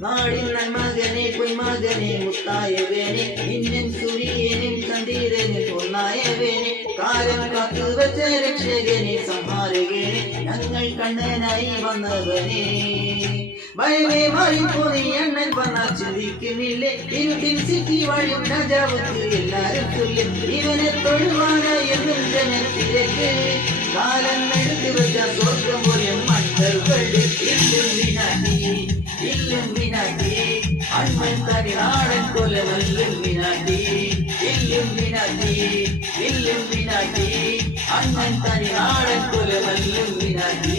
നാടിൻ നന്മകനെ പൊന്മകനെ മുത്തായവേനെ ഇന്നൻ സൂര്യനും ചന്ദ്രനും ഒന്നായവേനെ കാലം കാത്തുവച്ച രക്ഷകനെ സംഹാരകനെ ഞങ്ങൾ കണ്ണനായി വന്നവനെ ഭയമേ മാറിപ്പോയി അണ്ണൻ പറഞ്ഞാൽ ചിന്തിക്കുന്നില്ലേ ഇരുട്ടിൽ സിറ്റി വഴിയും രാജാവുക്ക് എല്ലാരും തുല്യം ഇവനെ തൊഴുവാനായി എന്നും ജനത്തിലേക്ക് കാലം എടുത്തു വെച്ച സ്വർഗം പോലെ മണ്ണുകൾ ഇല്ലുമിനാട്ടി അണ്ണൻ തനി നാടൻ കൊലമല്ലുമിനാട്ടി ഇല്ലുമിനാട്ടി അണ്ണൻ തനി നാടൻ കൊലമല്ലുമിനാട്ടി